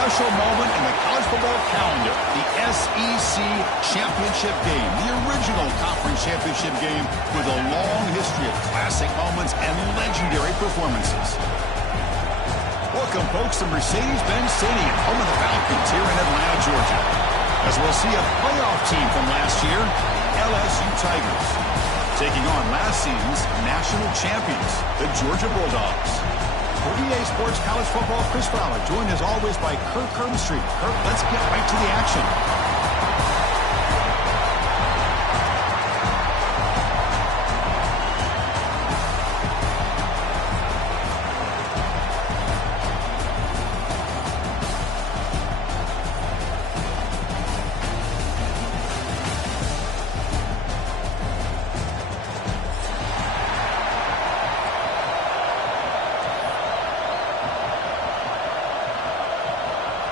special moment in the college football calendar, the SEC championship game, the original conference championship game with a long history of classic moments and legendary performances. Welcome, folks, to Mercedes-Benz Stadium, home of the Falcons here in Atlanta, Georgia, as we'll see a playoff team from last year, LSU Tigers, taking on last season's national champions, the Georgia Bulldogs. For EA Sports College Football, Chris Fowler, joined as always by Kirk Herbstreit. Kirk, let's get right to the action.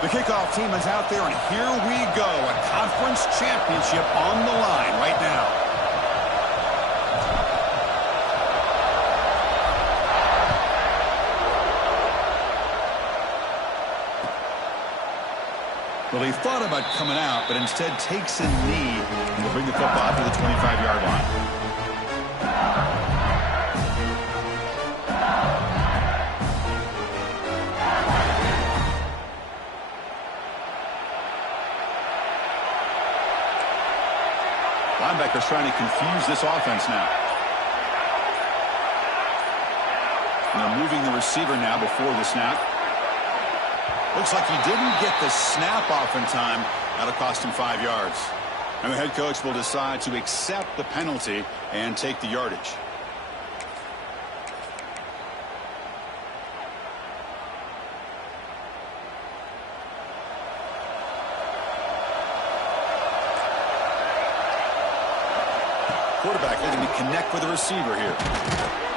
The kickoff team is out there, and here we go. A conference championship on the line right now. Well, he thought about coming out, but instead takes a knee and will bring the football to the 25-yard line. Linebackers trying to confuse this offense now. And they're moving the receiver now before the snap. Looks like he didn't get the snap off in time. That'll cost him 5 yards. And the head coach will decide to accept the penalty and take the yardage. Quarterback looking to connect with the receiver here.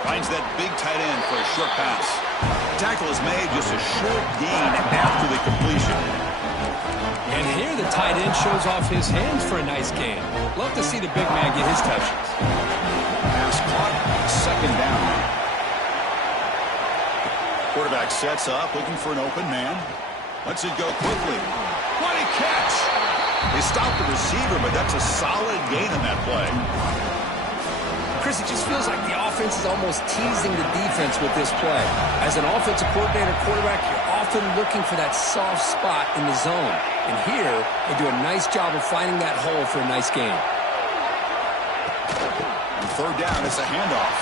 Finds that big tight end for a short pass. Tackle is made, just a short gain after the completion. And here the tight end shows off his hands for a nice gain. Love to see the big man get his touches. Pass caught, second down. Quarterback sets up, looking for an open man. Lets it go quickly. What a catch! They stopped the receiver, but that's a solid gain on that play. Chris, it just feels like the offense is almost teasing the defense with this play. As an offensive coordinator, quarterback, you're often looking for that soft spot in the zone. And here, they do a nice job of finding that hole for a nice gain. On third down, it's a handoff.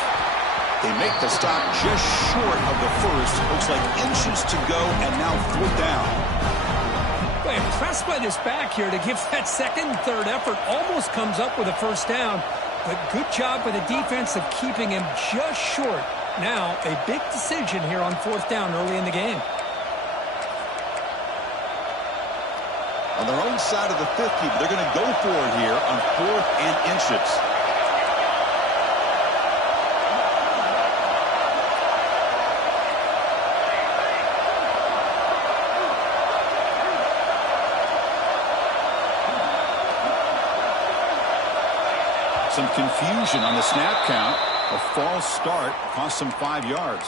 They make the stop just short of the first. Looks like inches to go, and now fourth down. Impressed by this back here to give that second and third effort. Almost comes up with a first down. But good job by the defense of keeping him just short. Now, a big decision here on fourth down early in the game. On their own side of the 50, but they're going to go for it here on fourth and inches. Some confusion on the snap count. A false start cost him 5 yards.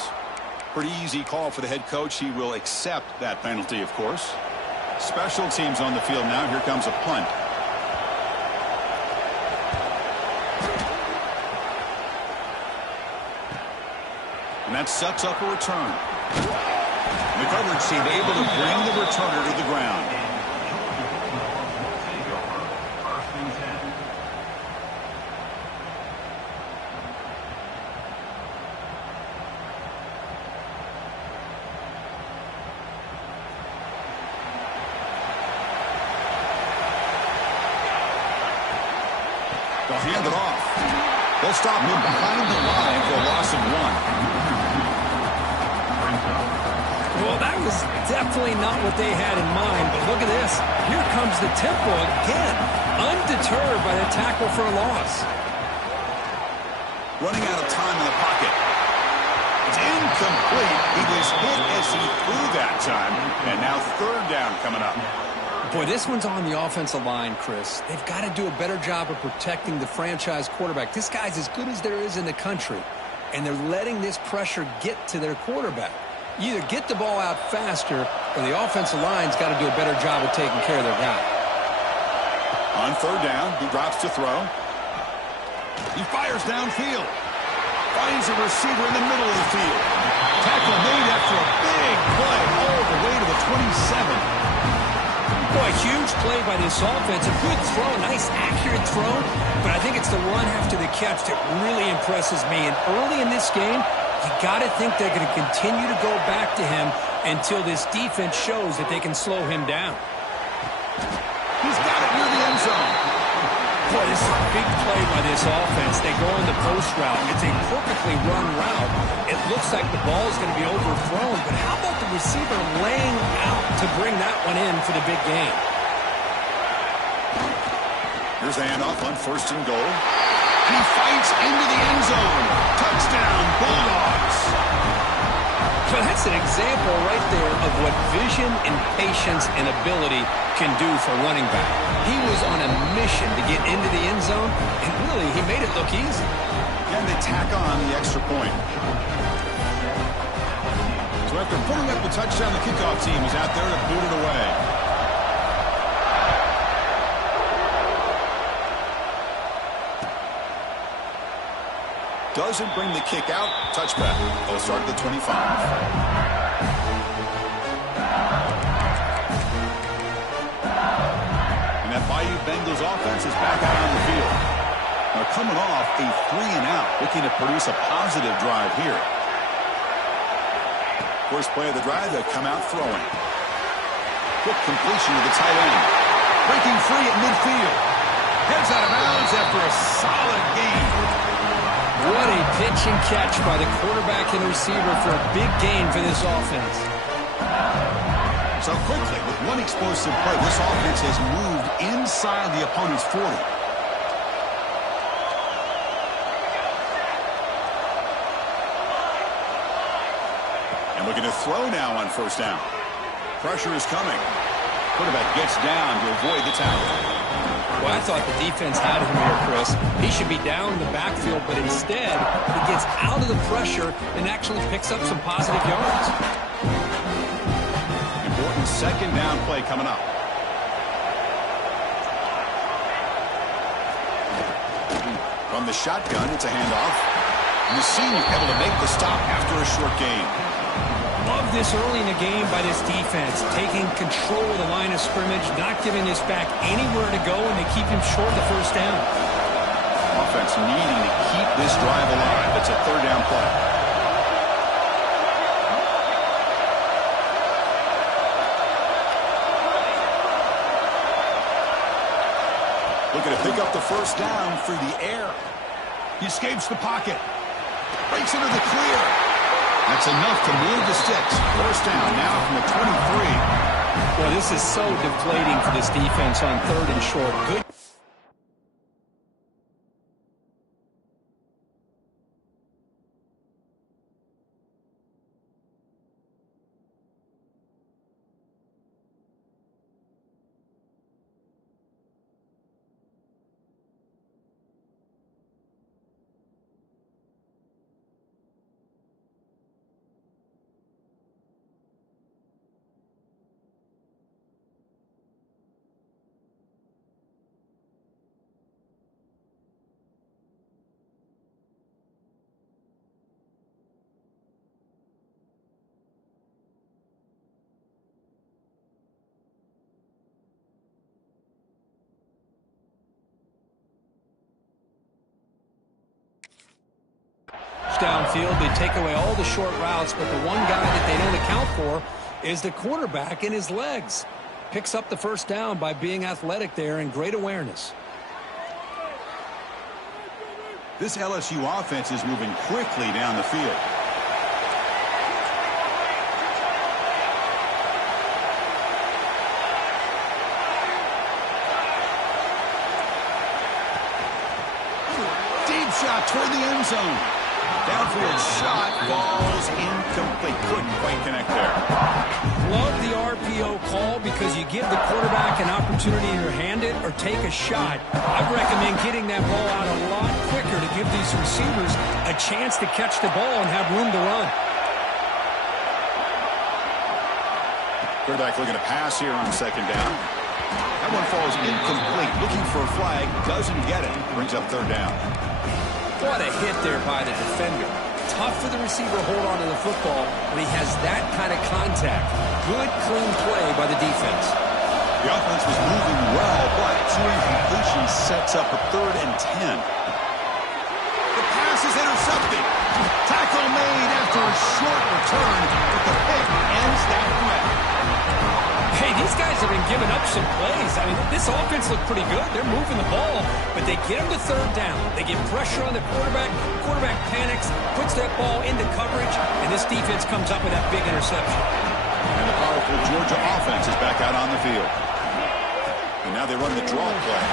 Pretty easy call for the head coach. He will accept that penalty, of course. Special teams on the field now. Here comes a punt. And that sets up a return. The coverage team able to bring the returner to the ground. They'll hand it off. They'll stop him behind the line for a loss of 1. Well, that was definitely not what they had in mind, but look at this. Here comes the tempo again, undeterred by the tackle for a loss. Running out of time in the pocket. It's incomplete. He was hit as he threw that time, and now third down coming up. Boy, this one's on the offensive line, Chris. They've got to do a better job of protecting the franchise quarterback. This guy's as good as there is in the country, and they're letting this pressure get to their quarterback. You either get the ball out faster Well, the offensive line's got to do a better job of taking care of their guy. On third down, he drops to throw. He fires downfield. Finds a receiver in the middle of the field. Tackle made after a big play all the way to the 27. Boy, huge play by this offense. A good throw, nice accurate throw. But I think it's the run after the catch that really impresses me. And early in this game, you got to think they're going to continue to go back to him until this defense shows that they can slow him down. He's got it near the end zone. Boy, this is a big play by this offense. They go on the post route. It's a perfectly run route. It looks like the ball is going to be overthrown, but how about the receiver laying out to bring that one in for the big game? Here's the handoff on first and goal. He fights into the end zone. Touchdown, Bulldogs. So that's an example right there of what vision and patience and ability can do for running back. He was on a mission to get into the end zone, and really, he made it look easy. And they tack on the extra point. So after putting up the touchdown, the kickoff team is out there to boot it away. Doesn't bring the kick out. Touchback. They'll start at the 25. And that Bayou Bengals offense is back out on the field. Now coming off a 3-and-out, looking to produce a positive drive here. First play of the drive, they come out throwing. Quick completion to the tight end. Breaking free at midfield. Heads out of bounds after a solid gain. What a pitch and catch by the quarterback and receiver for a big gain for this offense. So quickly, with one explosive play, this offense has moved inside the opponent's 40. And looking to throw now on first down. Pressure is coming. Quarterback gets down to avoid the tackle. Well, I thought the defense had him here, Chris. He should be down in the backfield, but instead, he gets out of the pressure and actually picks up some positive yards. Important second down play coming up. From the shotgun, it's a handoff. And the senior able to make the stop after a short gain. Love this early in the game by this defense, taking control of the line of scrimmage, not giving this back anywhere to go, and they keep him short the first down. Offense needing to keep this drive alive. It's a third down play. Looking to pick up the first down through the air. He escapes the pocket. Breaks into the clear. That's enough to move the sticks. First down now from the 23. Well, this is so deflating for this defense on third and short. Good. Downfield, they take away all the short routes, but the one guy that they don't account for is the quarterback and his legs. Picks up the first down by being athletic there and great awareness. This LSU offense is moving quickly down the field. Deep shot toward the end zone. Downfield shot falls incomplete. Couldn't quite connect there. Love the RPO call because you give the quarterback an opportunity to hand it or take a shot. I'd recommend getting that ball out a lot quicker to give these receivers a chance to catch the ball and have room to run. Quarterback looking to pass here on second down. That one falls incomplete. Looking for a flag. Doesn't get it. Brings up third down. What a hit there by the defender. Tough for the receiver to hold on to the football when he has that kind of contact. Good, clean play by the defense. The offense was moving well, but two incompletions sets up a 3rd and 10. The pass is intercepted. Tackle made after a short return, but the pick ends that play. Hey, these guys have been giving up some plays. I mean, this offense looked pretty good. They're moving the ball, but they get him to third down. They get pressure on the quarterback. Quarterback panics, puts that ball into coverage, and this defense comes up with that big interception. And the powerful Georgia offense is back out on the field. And now they run the draw play.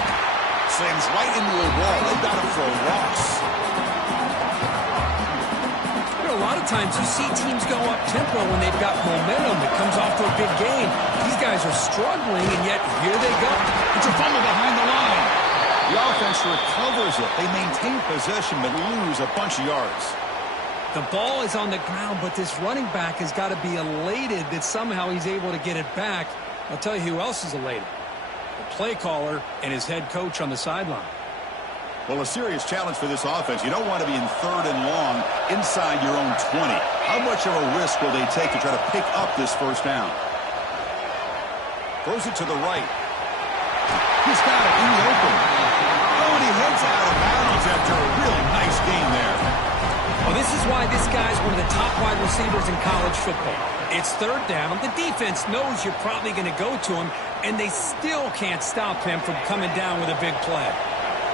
Slams right into a wall. They've got him for a loss. A lot of times you see teams go up tempo when they've got momentum that comes off to a big gain. These guys are struggling, and yet here they go. It's a fumble behind the line. The offense recovers it. They maintain possession but lose a bunch of yards. The ball is on the ground, but this running back has got to be elated that somehow he's able to get it back. I'll tell you who else is elated. The play caller and his head coach on the sideline. Well, a serious challenge for this offense. You don't want to be in 3rd and long inside your own 20. How much of a risk will they take to try to pick up this first down? Throws it to the right. He's got it in the open. Oh, and he heads out of bounds after a really nice gain there. Well, this is why this guy's one of the top wide receivers in college football. It's third down. The defense knows you're probably going to go to him, and they still can't stop him from coming down with a big play.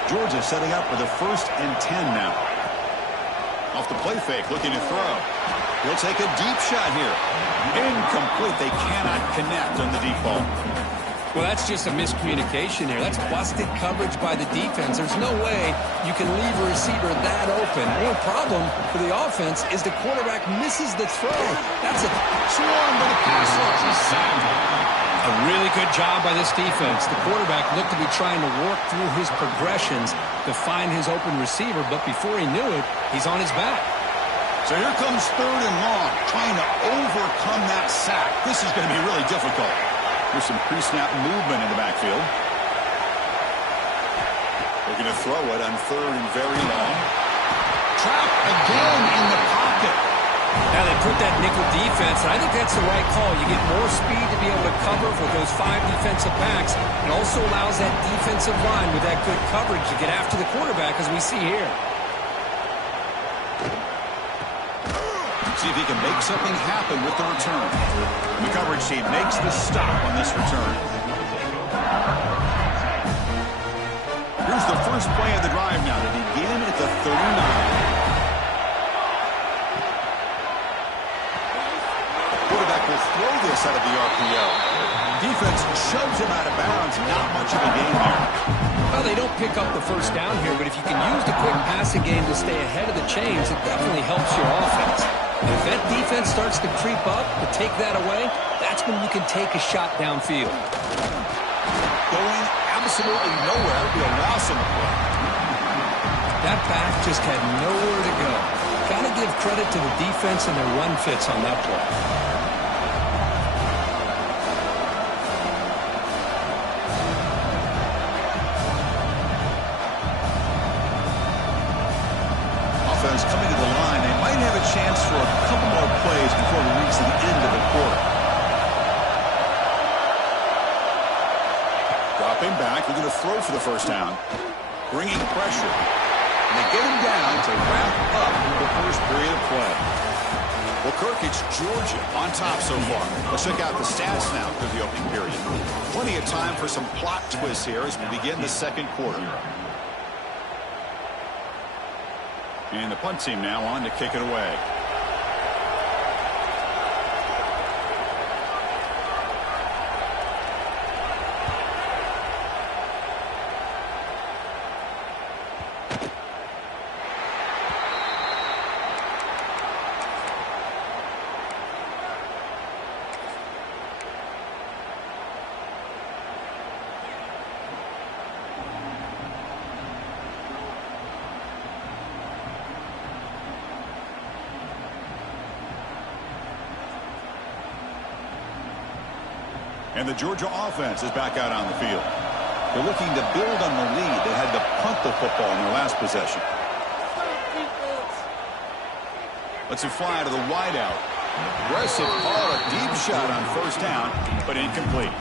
Georgia setting up for the 1st and 10 now. Off the play fake, looking to throw. He'll take a deep shot here. Incomplete. They cannot connect on the deep ball. Well, that's just a miscommunication here. That's busted coverage by the defense. There's no way you can leave a receiver that open. The only problem for the offense is the quarterback misses the throw. That's a swarm by the pass rush. He's sacked. A really good job by this defense. The quarterback looked to be trying to work through his progressions to find his open receiver, but before he knew it, he's on his back. So here comes 3rd and long, trying to overcome that sack. This is going to be really difficult. There's some pre-snap movement in the backfield. They're going to throw it on 3rd and very long. Trapped again in the pocket. Now they put that nickel defense, and I think that's the right call. You get more speed to be able to cover for those 5 defensive backs. It also allows that defensive line with that good coverage to get after the quarterback, as we see here. See if he can make something happen with the return. The coverage team makes the stop on this return. Here's the first play of the drive now to begin at the 39. Quarterback will throw this out of the RPO. Defense shoves him out of bounds. Not much of a gain there. Well, they don't pick up the first down here, but if you can use the quick passing game to stay ahead of the chains, it definitely helps your offense. And if that defense starts to creep up, to take that away, that's when you can take a shot downfield. Going absolutely nowhere. It'll be a loss in the play. That back just had nowhere to go. Got to give credit to the defense and their run fits on that play. Offense coming to the line. They might have a chance for a couple more plays before we reach the end of the quarter. Dropping back. They're going to throw for the first down. Bringing pressure. And they get him down to wrap up the first period of play. Well, Kirk, it's Georgia on top so far. Let's check out the stats now through the opening period. Plenty of time for some plot twists here as we begin the second quarter. And the punt team now on to kick it away. And the Georgia offense is back out on the field. They're looking to build on the lead. They had to punt the football in their last possession. Let's it fly to the wideout. Aggressive ball, a deep shot on first down, but incomplete.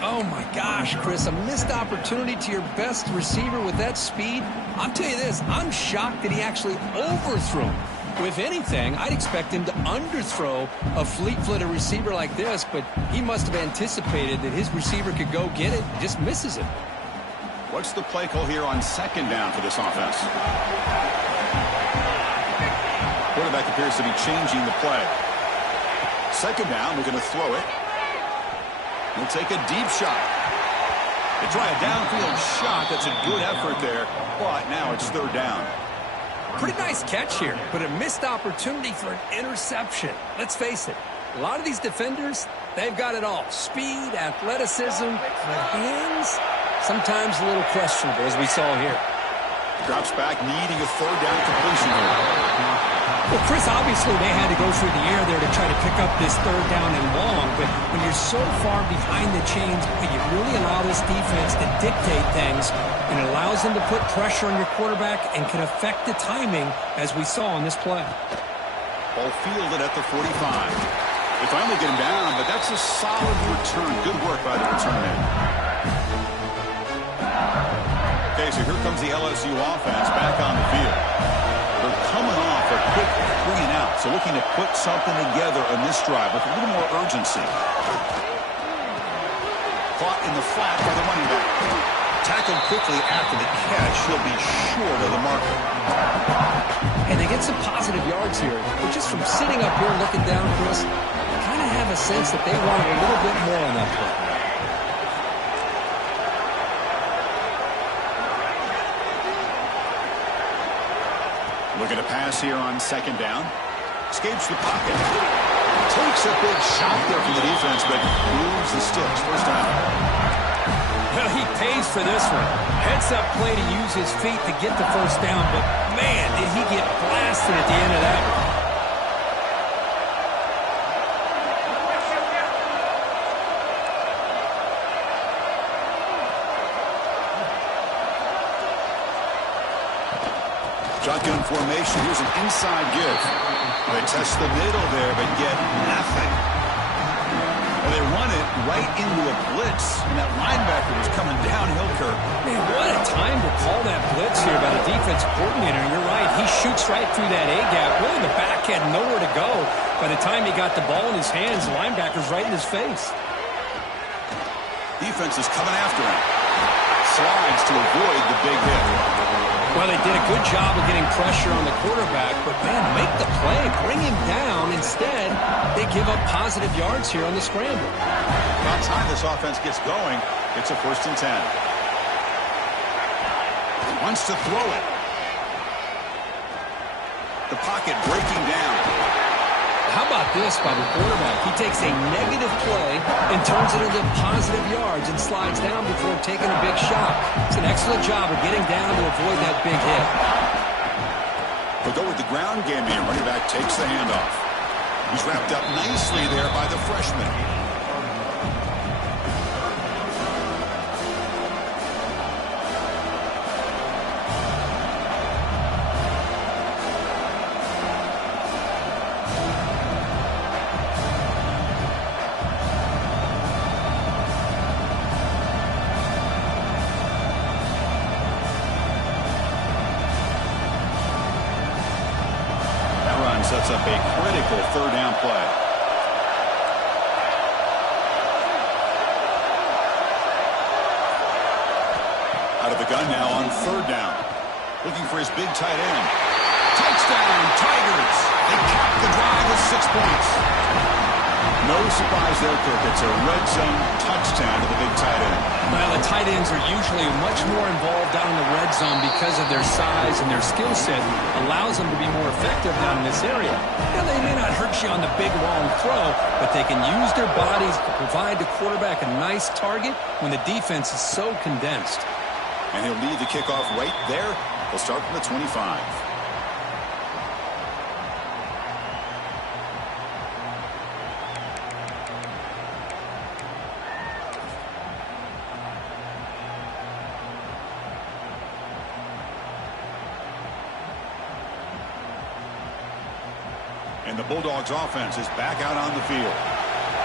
Oh, my gosh, Chris, a missed opportunity to your best receiver with that speed. I'll tell you this, I'm shocked that he actually overthrew him. If anything, I'd expect him to underthrow a fleet-footed receiver like this, but he must have anticipated that his receiver could go get it, just misses it. What's the play call here on second down for this offense? Quarterback appears to be changing the play. Second down, we're going to throw it. He'll take a deep shot. They try a downfield shot. That's a good effort there, but now it's third down. Pretty nice catch here, but a missed opportunity for an interception. Let's face it, a lot of these defenders, they've got it all. Speed, athleticism, but hands, sometimes a little questionable, as we saw here. Drops back, needing a third down completion here. Well, Chris, obviously they had to go through the air there to try to pick up this third down and long, but when you're so far behind the chains, you really allow this defense to dictate things, and it allows them to put pressure on your quarterback and can affect the timing, as we saw on this play. Ball fielded at the 45. They finally get him down, but that's a solid return. Good work by the return man. Okay, so here comes the LSU offense back on the field. They're coming off a quick 3 and out, so looking to put something together on this drive with a little more urgency. Caught in the flat by the running back. Tackled quickly after the catch. He'll be short of the marker. And they get some positive yards here, but just from sitting up here and looking down, Chris, I kind of have a sense that they wanted a little bit more on that play. Looking to pass here on second down. Escapes the pocket. Takes a big shot there from the defense, but moves the sticks. First down. Well, he pays for this one. Heads-up play to use his feet to get the first down, but, man, did he get blasted at the end of that one. Shotgun formation. Here's an inside give. They test the middle there, but get nothing. And they run it right into a blitz, and that linebacker was coming downhill, Kirk. Man, what a time to call that blitz here by the defensive coordinator. And you're right, he shoots right through that A-gap. Really, the back had nowhere to go. By the time he got the ball in his hands, the linebacker's right in his face. Defense is coming after him. Slides to avoid the big hit. Well, they did a good job of getting pressure on the quarterback, but, man, make the play, bring him down. Instead, they give up positive yards here on the scramble. About time this offense gets going, it's a 1st and 10. Wants to throw it. The pocket breaking down. How about this by the quarterback? He takes a negative play and turns it into positive yards and slides down before taking a big shot. It's an excellent job of getting down to avoid that big hit. They'll go with the ground game here. Running back takes the handoff. He's wrapped up nicely there by the freshman. Sets up a critical third down play. Out of the gun now on third down. Looking for his big tight end. Touchdown, Tigers. They cap the drive with 6 points. No surprise there, Kirk. It's a red zone touchdown to the big tight end. Well, the tight ends are usually much more involved down in the red zone because of their size, and their skill set allows them to be more effective down in this area. Now, they may not hurt you on the big, long throw, but they can use their bodies to provide the quarterback a nice target when the defense is so condensed. And he'll lead the kickoff right there. He'll start from the 25. And the Bulldogs offense is back out on the field.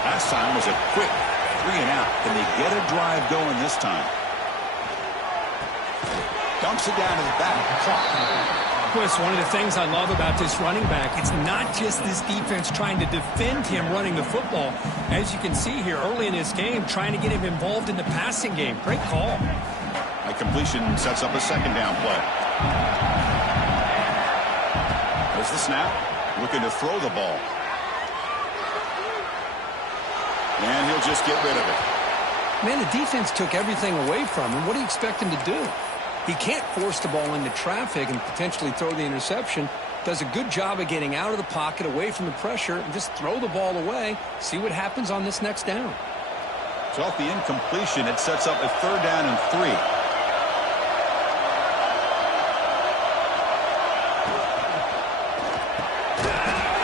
Last time was a quick 3 and out. Can they get a drive going this time? Dumps it down to the back. Well, it's one of the things I love about this running back. It's not just this defense trying to defend him running the football. As you can see here early in this game, trying to get him involved in the passing game. Great call. A completion sets up a second down play. There's the snap. Looking to throw the ball. And he'll just get rid of it. Man, the defense took everything away from him. What do you expect him to do? He can't force the ball into traffic and potentially throw the interception. Does a good job of getting out of the pocket, away from the pressure, and just throw the ball away. See what happens on this next down. So off the incompletion, it sets up a 3rd down and 3.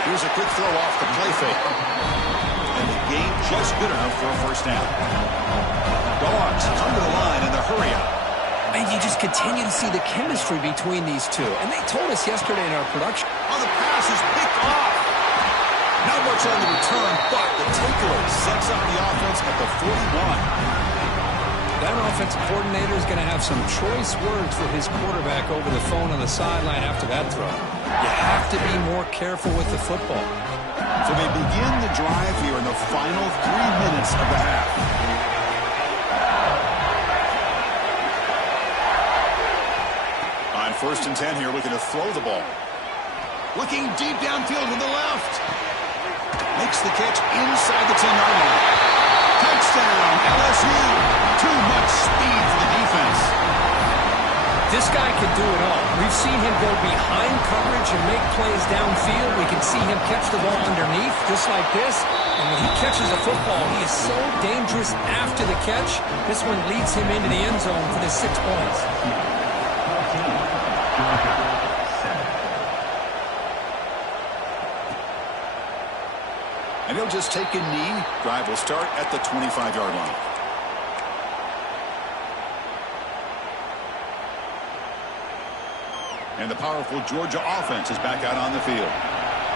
Here's a quick throw off the play fake. And the game just good enough for a first down. Dogs come to the line in the hurry up. And you just continue to see the chemistry between these two. And they told us yesterday in our production. Oh, the pass is picked off. Not much on the return, but the takeaway sets up the offense at the 41. That offensive coordinator is going to have some choice words for his quarterback over the phone on the sideline after that throw. You have to be more careful with the football. So they begin the drive here in the final 3 minutes of the half. On 1st and 10 here, looking to throw the ball. Looking deep downfield to the left. Makes the catch inside the 10-yard line. Touchdown, LSU. Too much speed for the defense. This guy can do it all. We've seen him go behind coverage and make plays downfield. We can see him catch the ball underneath, just like this. And when he catches the football, he is so dangerous after the catch. This one leads him into the end zone for the 6 points. And he'll just take a knee. Drive will start at the 25-yard line. And the powerful Georgia offense is back out on the field.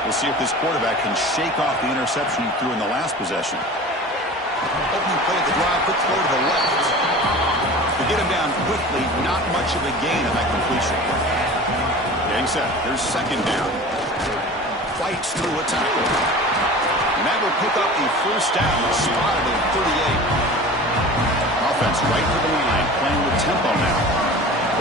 We'll see if this quarterback can shake off the interception he threw in the last possession. Opening play of the drive, quick throw to the left. To get him down quickly, not much of a gain on that completion. Getting set. Here's 2nd down. Fights through a tackle. And that will pick up the first down, spotted at 38. Offense right to the line, playing with tempo now.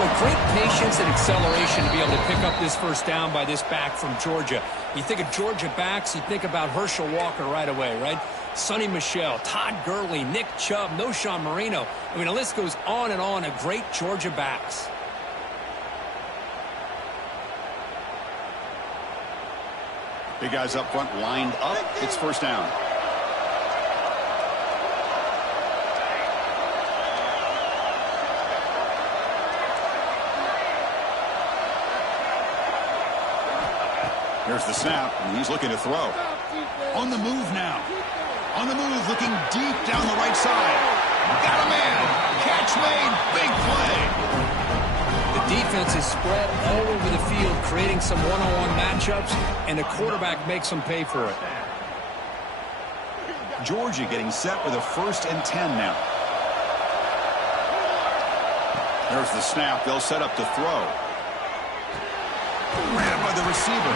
Well, great patience and acceleration to be able to pick up this first down by this back from Georgia. You think of Georgia backs, you think about Herschel Walker right away, right? Sonny Michel, Todd Gurley, Nick Chubb, Noshawn Marino. I mean, the list goes on and on of great Georgia backs. Big guys up front lined up. It's first down. Here's the snap, and he's looking to throw. On the move now. On the move, looking deep down the right side. Got a man. Catch made. Big play. The defense is spread all over the field, creating some one-on-one matchups, and the quarterback makes them pay for it. Georgia getting set with a 1st and 10 now. There's the snap. They'll set up to throw. Ran by the receiver.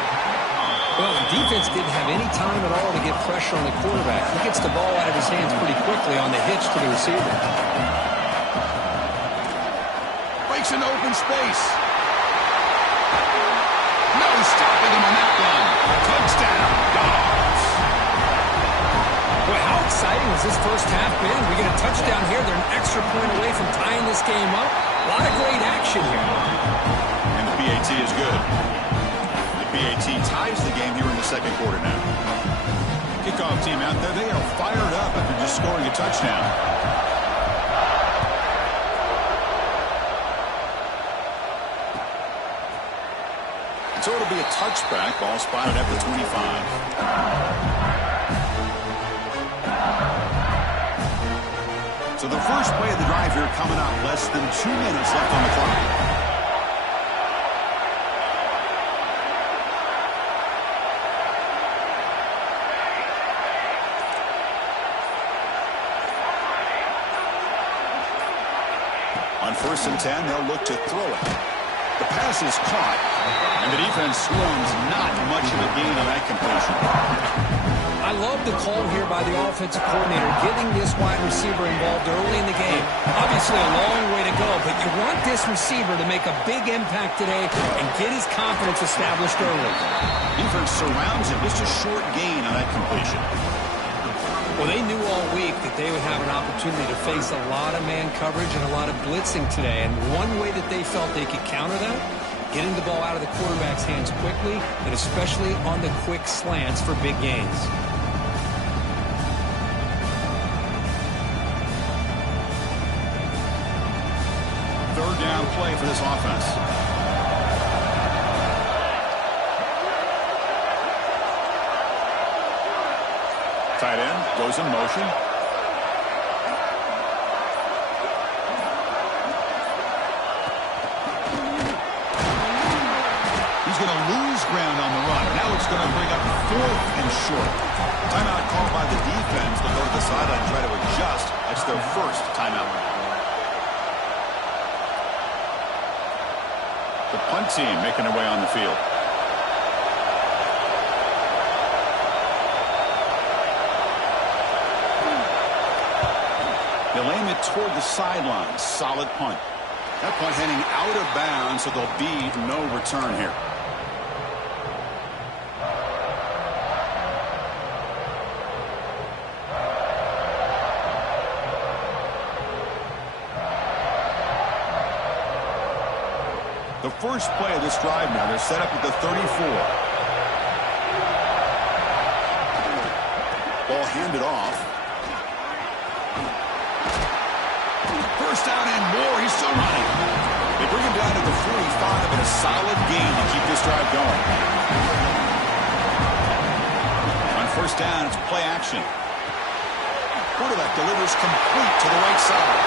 Well, the defense didn't have any time at all to get pressure on the quarterback. He gets the ball out of his hands pretty quickly on the hitch to the receiver. Breaks into open space. No stopping him on that one. Touchdown, Dogs. Boy, how exciting has this first half been? We get a touchdown here. They're an extra point away from tying this game up. A lot of great action here. And the PAT is good. PAT ties the game here in the 2nd quarter now. Kickoff team out there, they are fired up after just scoring a touchdown. So it'll be a touchback, ball spotted at the 25. So the first play of the drive here coming up, less than 2 minutes left on the clock. On 1st and 10, they'll look to throw it. The pass is caught, and the defense swarms. Not much of a gain on that completion. I love the call here by the offensive coordinator, getting this wide receiver involved early in the game. Obviously a long way to go, but you want this receiver to make a big impact today and get his confidence established early. Defense surrounds him. Just a short gain on that completion. Well, they knew all week that they would have an opportunity to face a lot of man coverage and a lot of blitzing today. And one way that they felt they could counter that, getting the ball out of the quarterback's hands quickly, and especially on the quick slants for big gains. Third down play for this offense. Tight end goes in motion. He's going to lose ground on the run. Now it's going to bring up 4th and short. Timeout called by the defense. They'll go to the sideline and try to adjust. That's their first timeout. The punt team making their way on the field. They'll aim it toward the sideline. Solid punt. That punt heading out of bounds, so there'll be no return here. The first play of this drive now, they're set up at the 34. Ball handed off. First down and more. He's still running. They bring him down to the 45, and a solid gain to keep this drive going. On 1st down, it's play action. Quarterback delivers complete to the right side.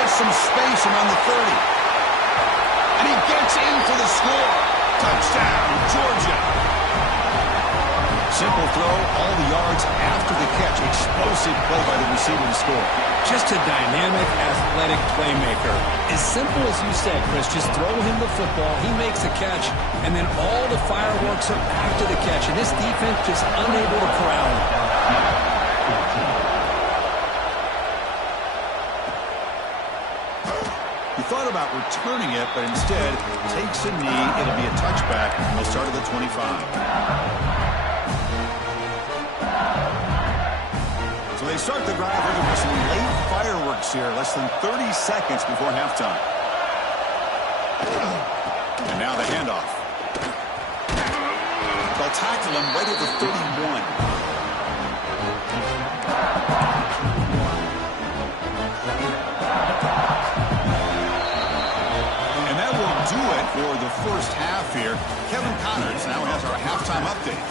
Gets some space around the 30. And he gets in for the score. Touchdown, Georgia. Simple throw, all the yards after the catch. Explosive play by the receiver to score. Just a dynamic, athletic playmaker. As simple as you said, Chris, just throw him the football, he makes a catch, and then all the fireworks are after the catch. And this defense just unable to corral him. He thought about returning it, but instead takes a knee. It'll be a touchback, and they'll start at the 25. So they start the drive looking for some late fireworks here, less than 30 seconds before halftime. And now the handoff. They'll tackle him right at the 31. Do it for the first half here. Kevin Connors now has our halftime update.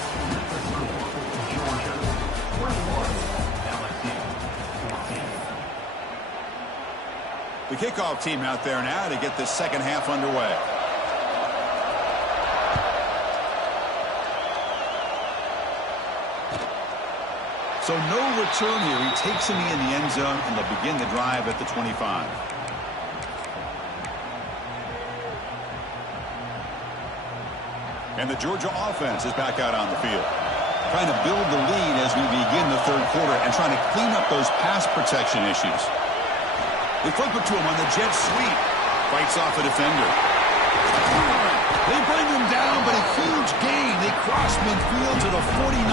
The kickoff team out there now to get this second half underway. So no return here. He takes a knee in the end zone, and they'll begin the drive at the 25. And the Georgia offense is back out on the field. Trying to build the lead as we begin the third quarter and trying to clean up those pass protection issues. They flip it to him on the jet sweep. Fights off a defender. They bring him down, but a huge gain. They cross midfield to the 49.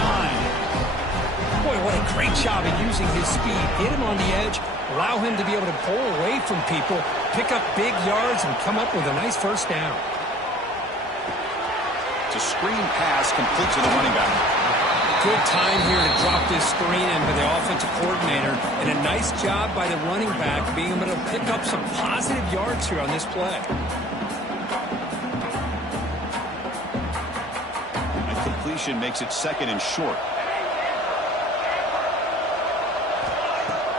Boy, what a great job of using his speed. Get him on the edge, allow him to be able to pull away from people, pick up big yards, and come up with a nice first down. It's a screen pass complete to the running back. Good time here to drop this screen in by the offensive coordinator, and a nice job by the running back being able to pick up some positive yards here on this play. And completion makes it 2nd and short.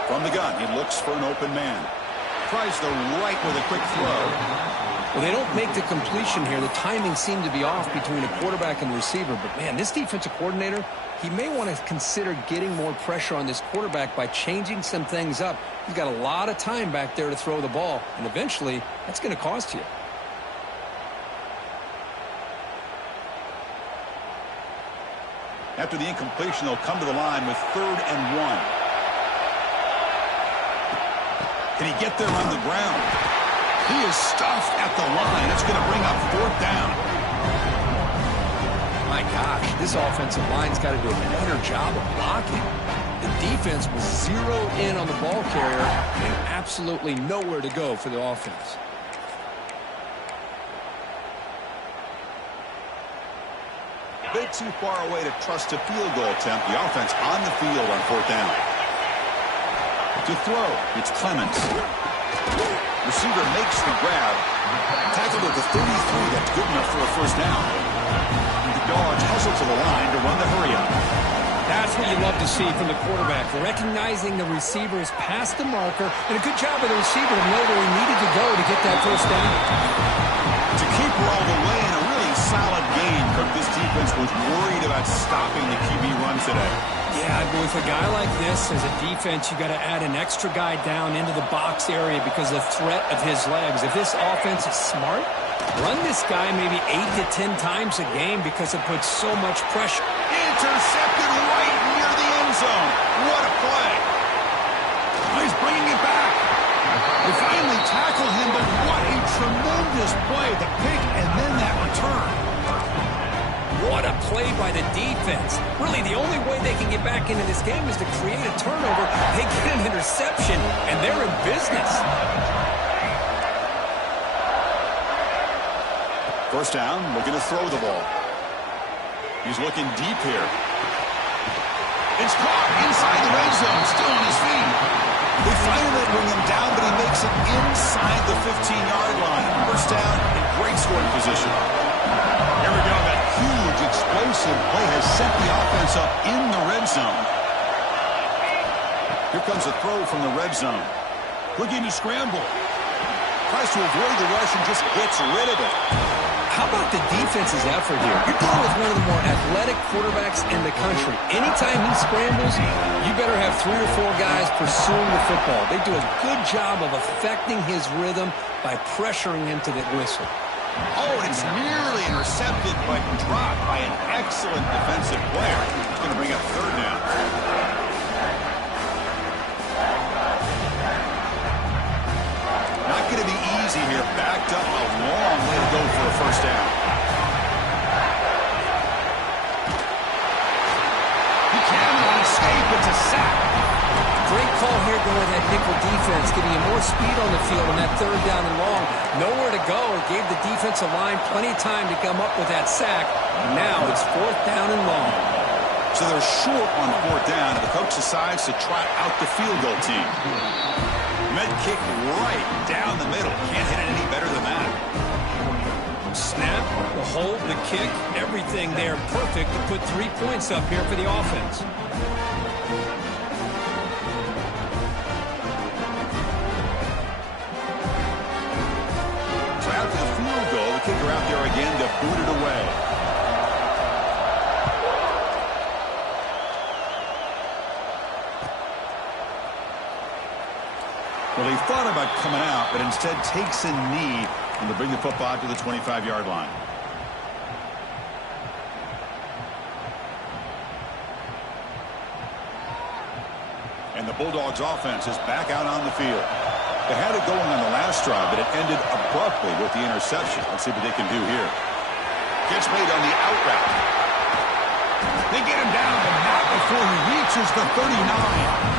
From the gun, he looks for an open man. Tries the right with a quick throw. Well, they don't make the completion here. The timing seemed to be off between a quarterback and the receiver. But, man, this defensive coordinator, he may want to consider getting more pressure on this quarterback by changing some things up. He's got a lot of time back there to throw the ball, and eventually that's going to cost you. After the incompletion, they'll come to the line with 3rd and 1. Can he get there on the ground? He is stuffed at the line. It's going to bring up 4th down. My gosh, this offensive line's got to do a better job of blocking. The defense was zeroed in on the ball carrier and absolutely nowhere to go for the offense. Bit too far away to trust a field goal attempt. The offense on the field on 4th down. To throw, it's Clemens. Receiver makes the grab. Tackled at the 33. That's good enough for a 1st down. The Dogs hustle to the line to run the hurry-up. That's what you love to see from the quarterback. Recognizing the receivers past the marker, and a good job of the receiver to know where he needed to go to get that 1st down. To keep her all the way in a really solid game, Cook, this defense was worried about stopping the QB run today. Yeah, but with a guy like this, as a defense, you got to add an extra guy down into the box area because of the threat of his legs. If this offense is smart, run this guy maybe 8 to 10 times a game because it puts so much pressure. Intercepted right near the end zone. What a play. He's bringing it back. They finally tackle him, but what a tremendous play. The pick and then that return. What a play by the defense. Really, the only way they can get back into this game is to create a turnover. They get an interception, and they're in business. 1st down, looking to throw the ball. He's looking deep here. It's caught inside the red zone, still on his feet. They finally bring him down, but he makes it inside the 15-yard line. 1st down in great scoring position. Here we go. That huge, explosive play has set the offense up in the red zone. Here comes a throw from the red zone. Looking to scramble. Tries to avoid the rush and just gets rid of it. How about the defense's effort here? You're dealing with one of the more athletic quarterbacks in the country. Anytime he scrambles, you better have 3 or 4 guys pursuing the football. They do a good job of affecting his rhythm by pressuring him to the whistle. Oh, and it's nearly intercepted, but dropped by an excellent defensive player. It's going to bring up 3rd down. Not going to be easy here. Backed up a long way to go for a 1st down. He cannot escape. It's a sack. Great call here going with that nickel defense, giving you more speed on the field on that 3rd down and long. Nowhere to go. It gave the defensive line plenty of time to come up with that sack. Now it's 4th down and long. So they're short on 4th down, and the coach decides to try out the field goal team. Med kick right down the middle. Can't hit it any better than that. Snap, the hold, the kick, everything there perfect to put 3 points up here for the offense. So after the field goal, the kicker out there again to boot it away. Well, he thought about coming out, but instead takes a knee and to bring the football to the 25-yard line. And the Bulldogs offense is back out on the field. They had it going on the last drive, but it ended abruptly with the interception. Let's see what they can do here. Gets made on the out route. They get him down, but not before he reaches the 39.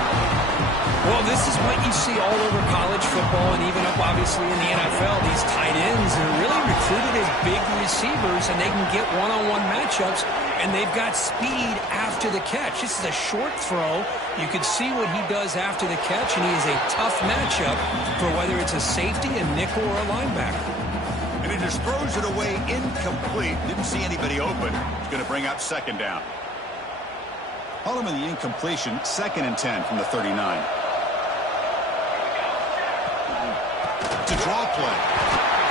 Well, this is what you see all over college football and even up, obviously, in the NFL. These tight ends are really recruited as big receivers, and they can get one-on-one matchups, and they've got speed after the catch. This is a short throw. You can see what he does after the catch, and he is a tough matchup for whether it's a safety, a nickel, or a linebacker. And he just throws it away incomplete. Didn't see anybody open. It's going to bring up 2nd down. Holloman the incompletion, 2nd and 10 from the 39. To draw play.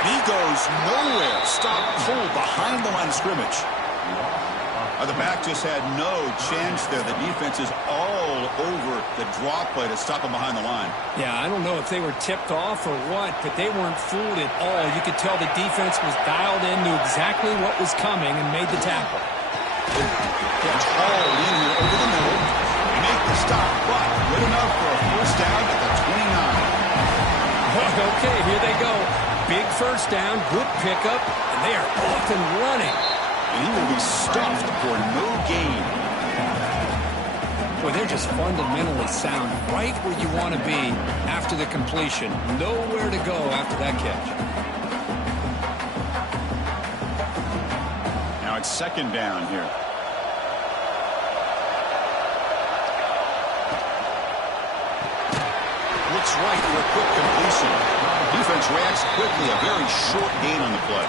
He goes nowhere. Stop cold behind the line of scrimmage. The back just had no chance there. The defense is all over the draw play to stop him behind the line. Yeah, I don't know if they were tipped off or what, but they weren't fooled at all. You could tell the defense was dialed in, knew exactly what was coming, and made the tackle. Gets hauled in here over the middle. Make the stop, but good enough for a first down at the 29. Okay, here they go. Big first down, good pickup, and they are off and running. And he will be stuffed for no gain. Boy, they're just fundamentally sound, right where you want to be after the completion. Nowhere to go after that catch. Now it's second down here. Looks right for a quick completion. Defense reacts quickly. A very short gain on the play.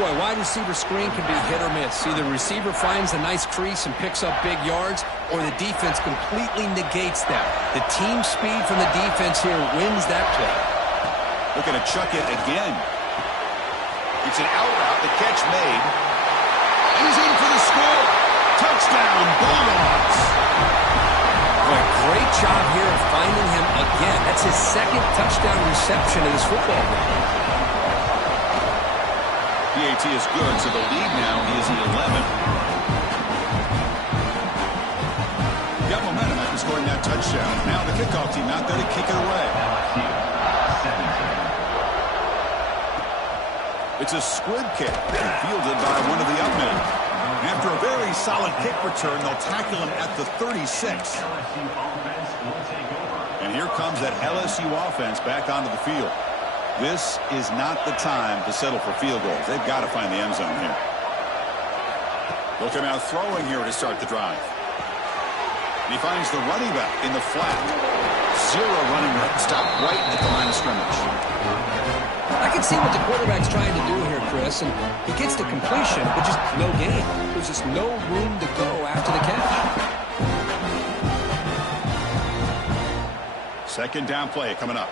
Boy, wide receiver screen can be hit or miss. Either receiver finds a nice crease and picks up big yards, or the defense completely negates that. The team speed from the defense here wins that play. Looking to chuck it again. It's an out route. The catch made. He's in for the score. Touchdown, Bulldogs. Boy, great job here of finding him again. That's his second touchdown reception of this football game. PAT is good, so the lead now is 11. Got momentum after scoring that touchdown. Now the kickoff team out there to kick it away. It's a squib kick, fielded by one of the up men. After a very solid kick return, they'll tackle him at the 36. And here comes that LSU offense back onto the field. This is not the time to settle for field goals. They've got to find the end zone here. Look him out throwing here to start the drive. And he finds the running back in the flat. Zero running room. Stop right at the line of scrimmage. I can see what the quarterback's trying to do here, Chris, and he gets the completion, but just no gain. There's just no room to go after the catch. Second down play coming up.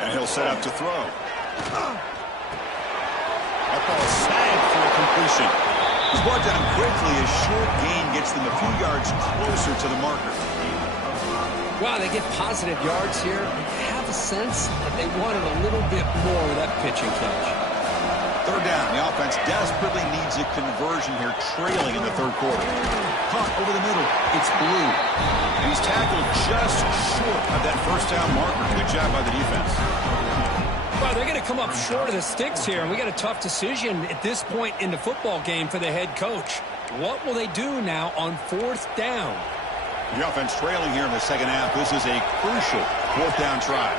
And he'll set up to throw. That ball snagged for a completion. He's brought down quickly. A short gain gets them a few yards closer to the marker. Wow, they get positive yards here. I have a sense that they wanted a little bit more with that pitching catch. Third down. The offense desperately needs a conversion here, trailing in the third quarter. Caught over the middle. It's Blue. And he's tackled just short of that first down marker. Good job by the defense. Well, they're going to come up short of the sticks here, and we got a tough decision at this point in the football game for the head coach. What will they do now on fourth down? The offense trailing here in the second half. This is a crucial fourth down try.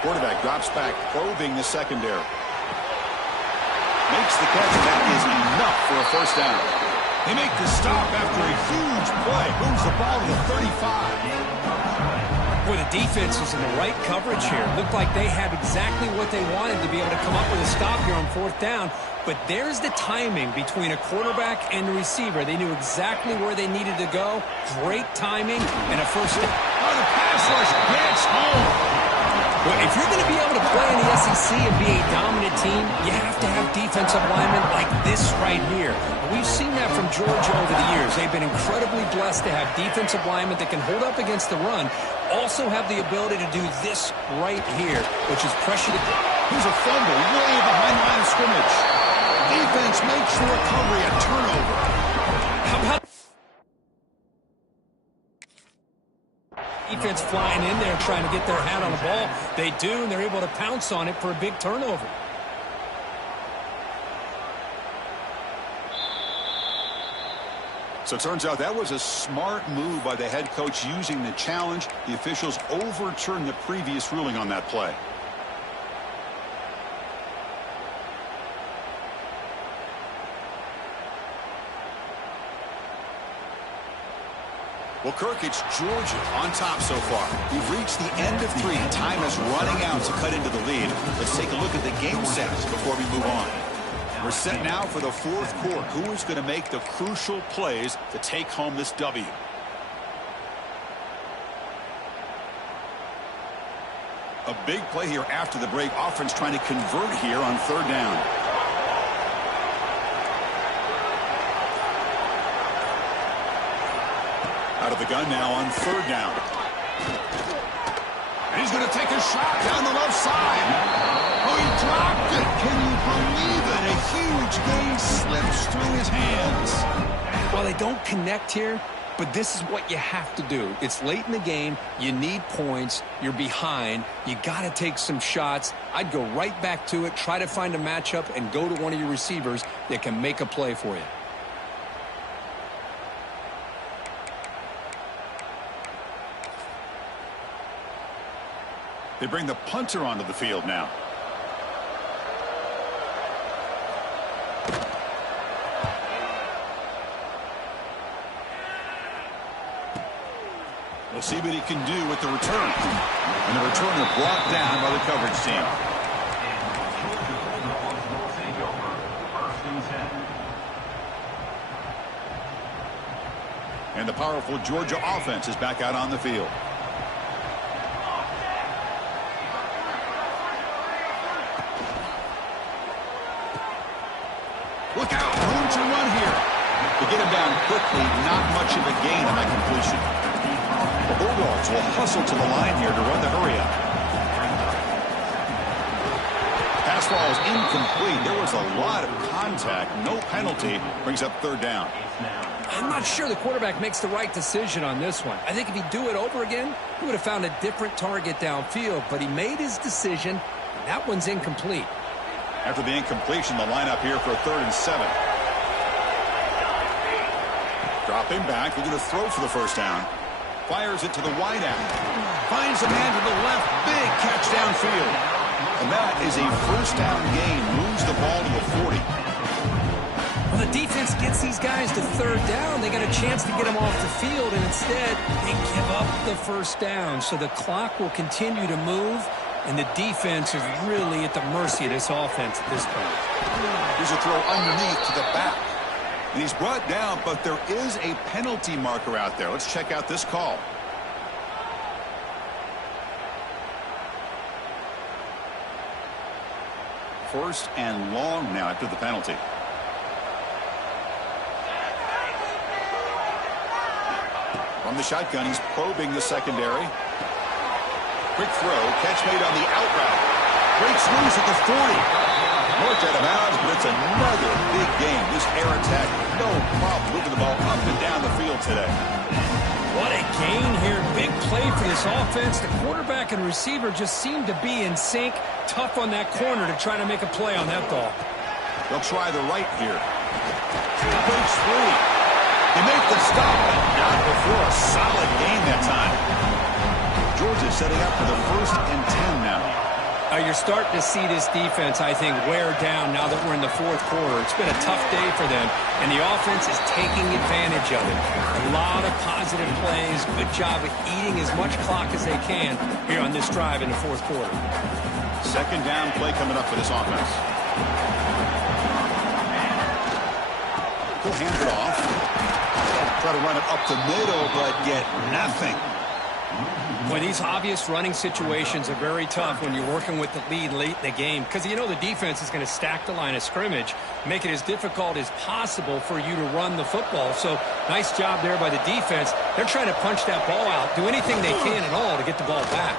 Quarterback drops back, probing the secondary. Makes the catch, and that is enough for a first down. They make the stop after a huge play. Moves the ball to the 35. Boy, the defense was in the right coverage here. Looked like they had exactly what they wanted to be able to come up with a stop here on fourth down. But there's the timing between a quarterback and the receiver. They knew exactly where they needed to go. Great timing and a first down. Oh, the pass rush gets home. Well, if you're going to be able to play in the SEC and be a dominant team, you have to have defensive linemen like this right here. We've seen that from Georgia over the years. They've been incredibly blessed to have defensive linemen that can hold up against the run, also have the ability to do this right here, which is pressure the... Here's a fumble way behind the line of scrimmage. Defense makes the recovery a turnover. How about... Defense flying in there trying to get their hat on the ball. They do, and they're able to pounce on it for a big turnover. So it turns out that was a smart move by the head coach using the challenge. The officials overturned the previous ruling on that play. Well, Kirk, it's Georgia on top so far. We've reached the end of 3. Time is running out to cut into the lead. Let's take a look at the game stats before we move on. We're set now for the fourth quarter. Who is going to make the crucial plays to take home this W? A big play here after the break. Offense trying to convert here on 3rd down. Out of the gun now on 3rd down. And he's going to take a shot down the left side. Oh, he dropped it. Can you believe it? A huge gain slips through his hands. Well, they don't connect here, but this is what you have to do. It's late in the game. You need points. You're behind. You got to take some shots. I'd go right back to it, try to find a matchup, and go to one of your receivers that can make a play for you. They bring the punter onto the field now. We'll see what he can do with the return. And the returner brought down by the coverage team. And the powerful Georgia offense is back out on the field. Look out, room to run here. To get him down quickly, not much of a gain on that completion. The Bulldogs will hustle to the line here to run the hurry-up. Pass ball is incomplete. There was a lot of contact. No penalty. Brings up 3rd down. I'm not sure the quarterback makes the right decision on this one. I think if he'd do it over again, he would have found a different target downfield. But he made his decision, and that one's incomplete. After the incompletion, the lineup here for a 3rd and 7. Dropping back. We're going to throw for the 1st down. Fires it to the wide out. Finds a man to the left. Big catch downfield. And that is a 1st down gain. Moves the ball to the 40. Well, the defense gets these guys to 3rd down. They got a chance to get them off the field, and instead they give up the 1st down. So the clock will continue to move. And the defense is really at the mercy of this offense at this point. Here's a throw underneath to the back. And he's brought down, but there is a penalty marker out there. Let's check out this call. First and long now after the penalty. From the shotgun, he's probing the secondary. Quick throw, catch made on the out route. Breaks loose at the 40. North out of bounds, but it's another big game. This air attack, no problem moving the ball up and down the field today. What a gain here. Big play for this offense. The quarterback and receiver just seem to be in sync. Tough on that corner to try to make a play on that ball. They'll try the right here. Breaks free. They make the stop, but not before a solid gain that time. Georgia setting up for the 1st and 10 now. You're starting to see this defense, I think, wear down now that we're in the 4th quarter. It's been a tough day for them, and the offense is taking advantage of it. A lot of positive plays. Good job of eating as much clock as they can here on this drive in the 4th quarter. 2nd down play coming up for this offense. He'll hand it off. Try to run it up the middle, but get nothing. Boy, these obvious running situations are very tough when you're working with the lead late in the game because you know the defense is going to stack the line of scrimmage, make it as difficult as possible for you to run the football. So nice job there by the defense. They're trying to punch that ball out, do anything they can at all to get the ball back.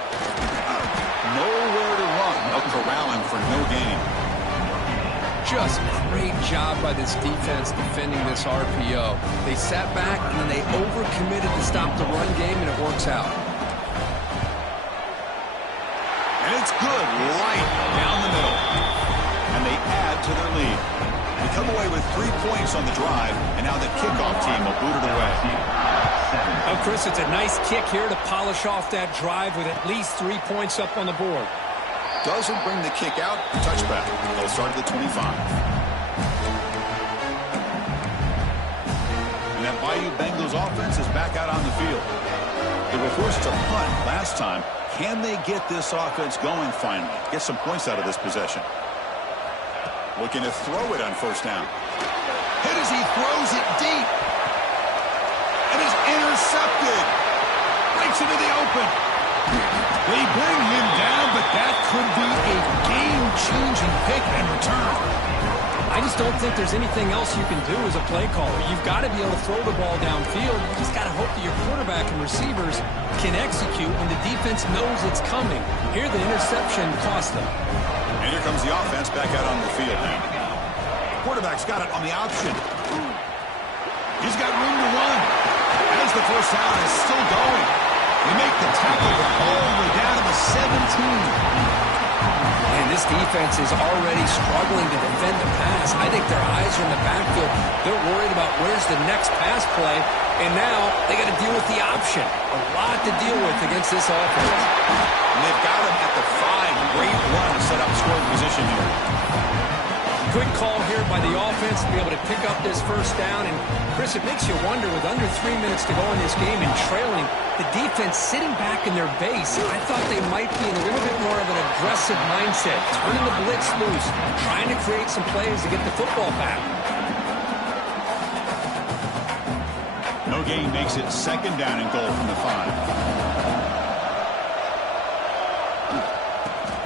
Nowhere to run. They'll corral him for no gain. Just great job by this defense defending this RPO. They sat back and then they overcommitted to stop the run game, and it works out. And it's good right down the middle. And they add to their lead. They come away with 3 points on the drive, and now the kickoff team will boot it away. Oh, Chris, it's a nice kick here to polish off that drive with at least 3 points up on the board. Doesn't bring the kick out. Touchback. They'll start at the 25. And that Bayou Bengals offense is back out on the field. They were forced to punt last time. Can they get this offense going finally? Get some points out of this possession. Looking to throw it on first down. Hit as he throws it deep. And is intercepted. Breaks into the open. They bring him down, but that could be a game-changing pick and return. I just don't think there's anything else you can do as a play caller. You've got to be able to throw the ball downfield. You just got to hope that your quarterback and receivers can execute when the defense knows it's coming. Here, the interception cost them. And here comes the offense back out on the field now. Quarterback's got it on the option. He's got room to run. As the first down is still going. They make the tackle all the way down to the 17. And this defense is already struggling to defend the pass. I think their eyes are in the backfield. They're worried about where's the next pass play. And now they got to deal with the option. A lot to deal with against this offense. And they've got him at the 5. Great run to set up scoring position here. Good call here by the offense to be able to pick up this first down. And, Chris, it makes you wonder, with under 3 minutes to go in this game and trailing, the defense sitting back in their base. I thought they might be in a little bit more of an aggressive mindset, turning the blitz loose, trying to create some plays to get the football back. No gain makes it second down and goal from the 5.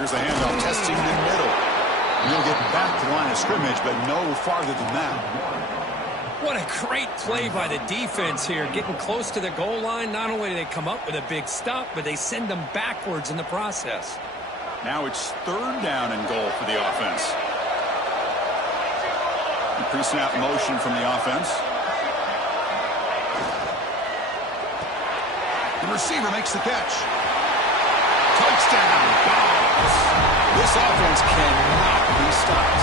Here's the handoff, testing the middle. He'll get back to the line of scrimmage, but no farther than that. What a great play by the defense here. Getting close to the goal line, not only do they come up with a big stop, but they send them backwards in the process. Now it's third down and goal for the offense. Pre-snap motion from the offense. The receiver makes the catch. Touchdown, Dogs. This offense cannot be stopped.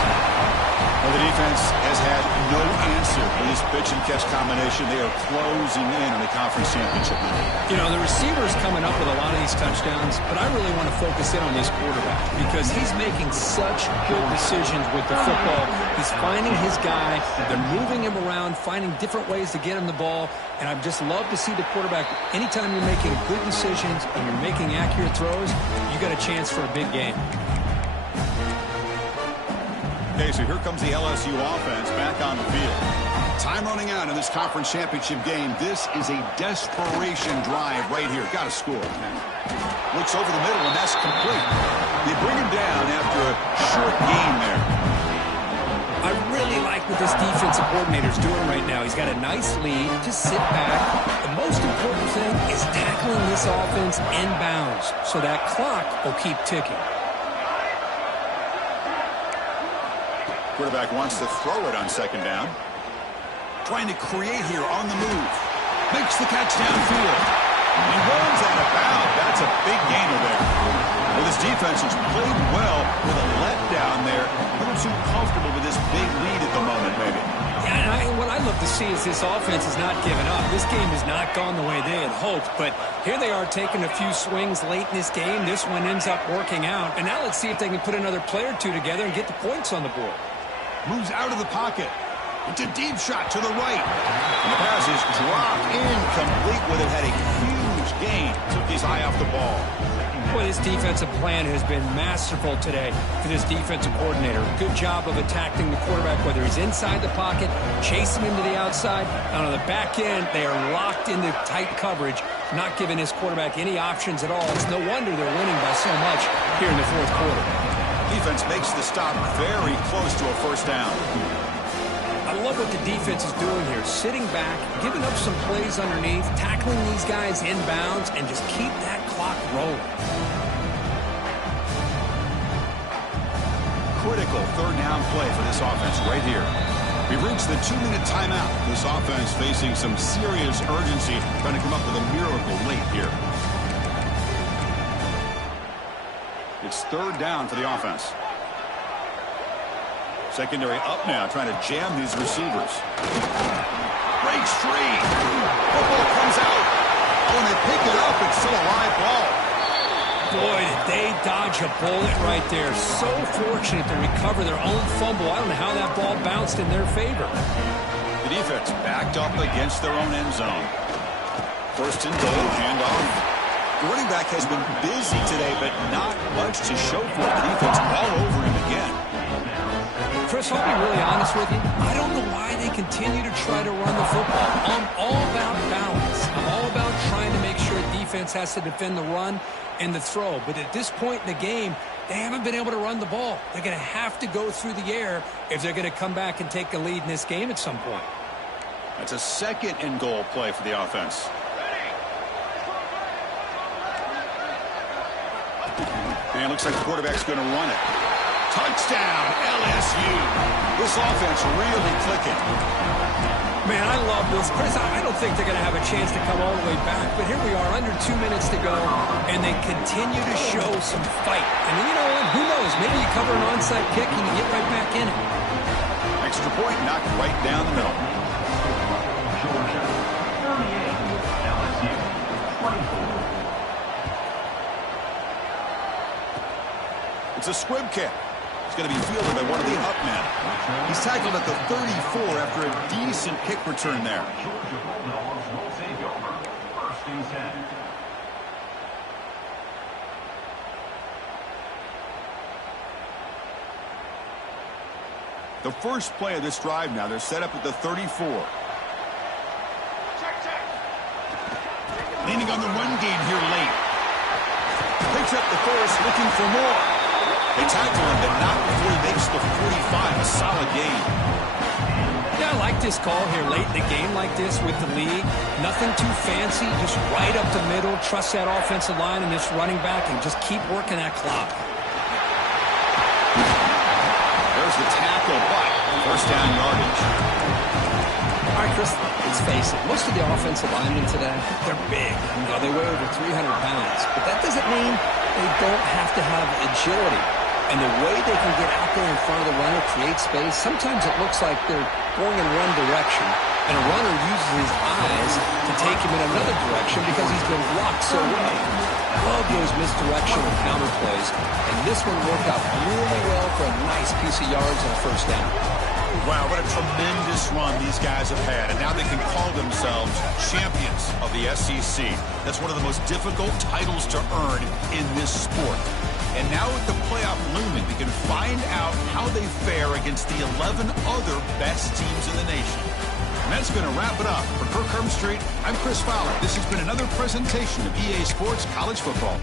Well, the defense has had no answer for this pitch and catch combination. They are closing in on the conference championship game. You know, the receiver's coming up with a lot of these touchdowns, but I really want to focus in on this quarterback because he's making such good decisions with the football. He's finding his guy. They're moving him around, finding different ways to get him the ball, and I just love to see the quarterback. Anytime you're making good decisions and you're making accurate throws, you got a chance for a big game. Okay, so here comes the LSU offense back on the field. Time running out in this conference championship game. This is a desperation drive right here. Got to score. Looks over the middle, and that's complete. They bring him down after a short gain there. I really like what this defensive coordinator's doing right now. He's got a nice lead. Just sit back. The most important thing is tackling this offense inbounds so that clock will keep ticking. Quarterback wants to throw it on second down. Trying to create here on the move. Makes the catch downfield. He runs out of bounds. That's a big gainer there. Well, this defense has played well with a letdown there. A little too comfortable with this big lead at the moment, maybe. Yeah, and what I'd love to see is this offense is not giving up. This game has not gone the way they had hoped, but here they are taking a few swings late in this game. This one ends up working out, and now let's see if they can put another play or two together and get the points on the board. Moves out of the pocket. It's a deep shot to the right. And the pass is dropped incomplete. Would have had a huge gain. Took his eye off the ball. Boy, this defensive plan has been masterful today for this defensive coordinator. Good job of attacking the quarterback, whether he's inside the pocket, chasing him to the outside. And on the back end, they are locked into tight coverage, not giving his quarterback any options at all. It's no wonder they're winning by so much here in the fourth quarter. Defense makes the stop very close to a first down. I love what the defense is doing here. Sitting back, giving up some plays underneath, tackling these guys inbounds, and just keep that clock rolling. Critical third down play for this offense right here. We've reached the 2-minute timeout. This offense facing some serious urgency, trying to come up with a miracle late here. It's third down for the offense. Secondary up now, trying to jam these receivers. Breaks free. Football comes out. Oh, and they pick it up. It's still a live ball. boy, did they dodge a bullet right there. So fortunate to recover their own fumble. I don't know how that ball bounced in their favor. The defense backed up against their own end zone. First and goal, handoff. The running back has been busy today, but not much to show for it. The defense all over him again. Chris, I'll be really honest with you. I don't know why they continue to try to run the football. I'm all about balance. I'm all about trying to make sure defense has to defend the run and the throw. But at this point in the game, they haven't been able to run the ball. They're going to have to go through the air if they're going to come back and take a lead in this game at some point. That's a second and goal play for the offense. And it looks like the quarterback's going to run it. Touchdown, LSU. This offense really clicking. Man, I love this. Chris, I don't think they're going to have a chance to come all the way back. But here we are, under 2 minutes to go, and they continue to show some fight. And you know what? Who knows? Maybe you cover an onside kick and you get right back in it. Extra point knocked right down the middle. It's a squib kick. It's going to be fielded by one of the up men. He's tackled at the 34 after a decent kick return there. The first play of this drive now, they're set up at the 34. Leaning on the run game here late. Picks up the first, looking for more. They tackle him, but not before he makes the 45. A solid gain. Yeah, I like this call here late in the game like this with the lead. Nothing too fancy, just right up the middle. Trust that offensive line and this running back and just keep working that clock. There's the tackle, but first down yardage. All right, Chris, let's face it. Most of the offensive linemen today, they're big. You know, they weigh over 300 pounds. But that doesn't mean they don't have to have agility. And the way they can get out there in front of the runner, create space, sometimes it looks like they're going in one direction, and a runner uses his eyes to take him in another direction because he's been blocked so well. Love those misdirectional counter plays, and this one worked out really well for a nice piece of yards and a first down. Wow, what a tremendous run these guys have had, and now they can call themselves champions of the SEC. That's one of the most difficult titles to earn in this sport. And now with the playoff looming, we can find out how they fare against the 11 other best teams in the nation. And that's going to wrap it up. For Kirk Street, I'm Chris Fowler. This has been another presentation of EA Sports College Football.